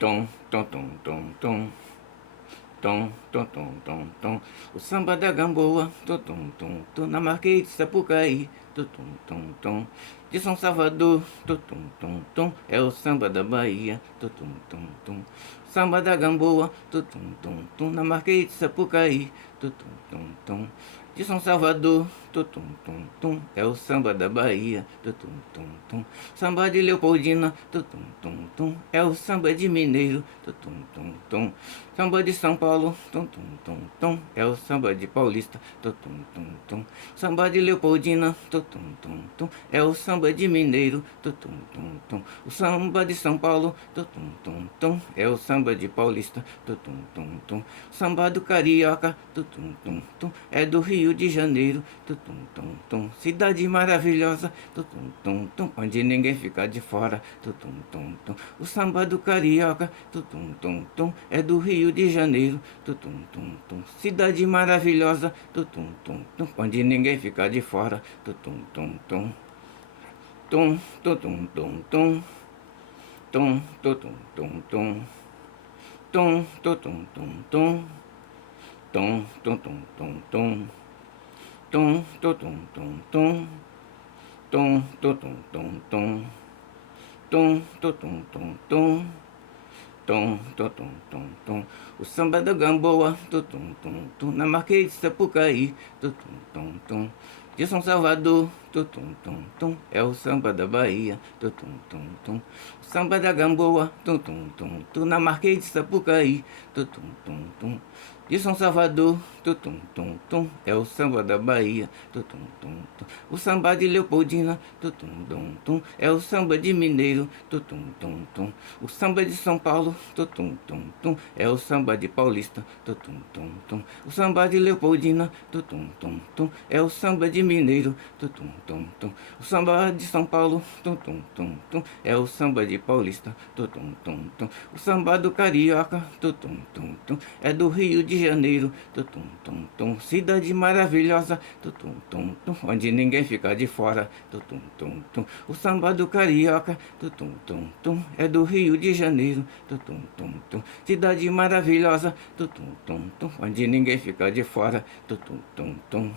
tom, tom, tom, tom, tom. Tom, tom, tom, tom, tom. O samba da Gamboa, tom, tom, tom, tom. Na Marquês de Sapucaí, tom, tom, tom, tom. De São Salvador, tom, tom, tom, tom. É o samba da Bahia, tom, tom, tom, tom. Samba da Gamboa, tom, tom, tom, tom. Na Marquês de Sapucaí, tom, tom, tom, tom. De São Salvador, tom, tom, tom, tom. É o samba da Bahia, tom, tom, tom, tom. Samba de Leopoldina, tom, tom, tom, tom. É o samba de Mineiro, tom, tom, tom, tom. Samba de São Paulo, tom, tom, tom, tom. É o samba de Paulista, tom, tom, tom, tom. Samba de Leopoldina, tom, tom, tom, tom. É o samba de Mineiro, tom, tom, tom, tom. O samba de São Paulo, tom, tom, tom, tom. É o samba de Paulista, tom, tom, tom, tom. Samba do Carioca, tom, tom, tom, tom. É do Rio de Janeiro, tom, tom, tom, tom. Cidade maravilhosa, tom, tom, tom, tom. Onde ninguém fica de fora, tom, tom, tom, tom. O samba do Carioca, tom, tom, tom, tom. É do Rio de Janeiro, tum, tum, tum, tum. Cidade maravilhosa, tum, tum, tum, tum. Onde ninguém fica de fora, tum, tum, tum, tum. Tum, tum, tum, tum, tum. Tum, tum, tum, tum, tum. Tum, tum, tum, tum, tum. Tum, tum, tum, tum, tum. Tum, tum, tum, tum, tum. Tum, tum, tum, tum, tum. Tum, tum, tum, tum, tum. Tom, tom, tom, tom, tom. O samba da Gamboa, tom, tom, tom, tom. Na Marquês de Sapucaí, tom, tom, tom, tom. De São Salvador, tom, tom, tom, tom. É o samba da Bahia, tom, tom, tom, tom. O samba da Gamboa, tom, tom, tom, tom. Na Marquês de Sapucaí, tom, tom, tom, tom. De São Salvador, tom, tom, tom, tom. É o samba da Bahia, tom, tom, tom, tom. O samba de Leopoldina, tom, tom, tom, tom. É o samba de Mineiro, tom, tom, tom, tom. O samba de São Paulo, tom, tom, tom, tom. É o samba de Paulista, tom, tom, tom, tom. O samba de Leopoldina, tom, tom, tom, tom. É o samba de Mineiro, tom, tom, tom, tom. O samba de São Paulo, tom, tom, tom, tom. É o samba de Paulista, tom, tom, tom, tom. O samba do Carioca, tom, tom, tom, tom. É do Rio de Janeiro, tom, tom, tom, tom. Cidade maravilhosa, tom, tom, tom, tom. Onde ninguém fica de fora, tom, tom, tom, tom. O samba do Carioca, tom, tom, tom, tom. É do Rio de Janeiro, tom, tom, tom, tom. Cidade maravilhosa, tom, tom, tom, tom. Onde ninguém fica de fora, tom, tom, tom, tom.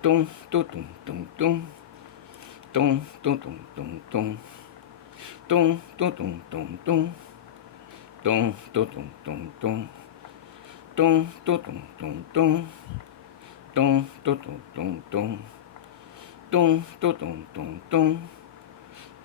Tom, tom, tom, tom, tom. Tom, tom, tom, tom, tom. Tom, tom, tom, tom, tom. Tom, tom, tom, tom, tom. Tom, tom, tom, tom, tom. Tom, tom, tom, tom, tom. Tom, tom, tom, tom, tom.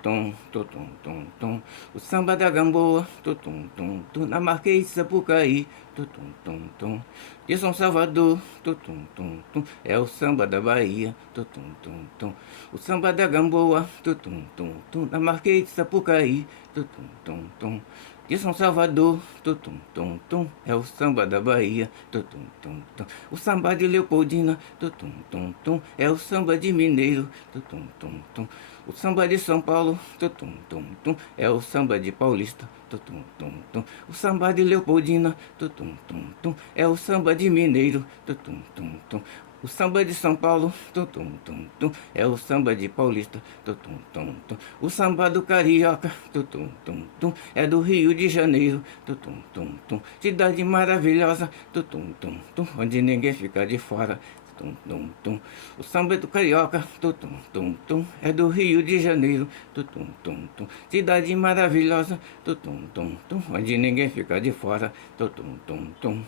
Tom, tom, tom, tom, tom. O samba da Gamboa, tom, tom, tom, tom. Na Marquês de Sapucaí, tom, tom, tom, tom. De São Salvador, tom, tom, tom, tom. É o samba da Bahia, tom, tom, tom, tom. O samba da Gamboa, tom, tom, tom, tom. Na Marquês de Sapucaí, tom, tom, tom, tom. De São Salvador, tom, tom, tom, tom. É o samba da Bahia, tom, tom, tom, tom. O samba de Leopoldina, tom, tom, tom, tom. É o samba de Mineiro, tom, tom, tom, tom. O samba de São Paulo, tom, tom, tom, tom. É o samba de Paulista, tom, tom, tom, tom. O samba de Leopoldina, tom, tom, tom, tom. É o samba de Mineiro, tom, tom, tom, tom. O samba de São Paulo, tum, tum, tum, tum. É o samba de Paulista, tum, tum, tum, tum. O samba do Carioca, tum, tum, tum, tum. É do Rio de Janeiro, tum, tum, tum, tum. Cidade maravilhosa, tum, tum, tum, tum. Onde ninguém fica de fora, tum, tum, tum. O samba do Carioca, tum, tum, tum, tum. É do Rio de Janeiro, tum, tum, tum, tum. Cidade maravilhosa, tum, tum, tum, tum. Onde ninguém fica de fora, tum, tum, tum, tum.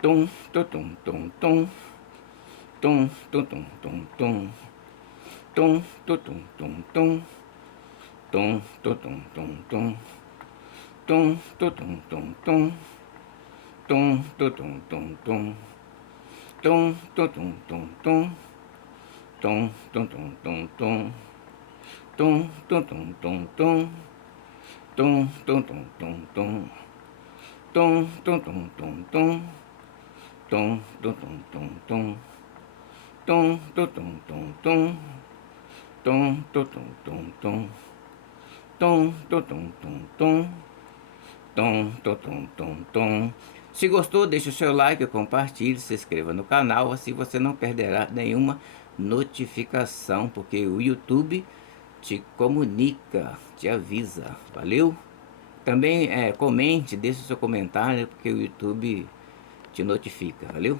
Tum, tum, tum, tum, tum. Tum, tum, tum, tum, tum. Tum, tum, tum, tum, tum. Tum, tum, tum, tum, tum. Tum, tum, tum, tum, tum. Tum, tum, tum, tum, tum. Tum, tum, tum, tum, tum. Tum, tum, tum, tum, tum. Tum, tum, tum, tum, tum. Tum, tum, tum, tum, tum. Tum, tum, tum, tum, tum. Tum, tum, tum, tum, tum. Tum, tum, tum, tum, tum. Tum, tum, tum, tum, tum. Tum, tum, tum, tum, tum. Tum, tum, tum, tum, tum. Se gostou, deixe o seu like, compartilhe, se inscreva no canal, assim você não perderá nenhuma notificação, porque o YouTube te comunica, te avisa. Valeu? Também comente, deixe o seu comentário, porque o YouTube te notifica, valeu?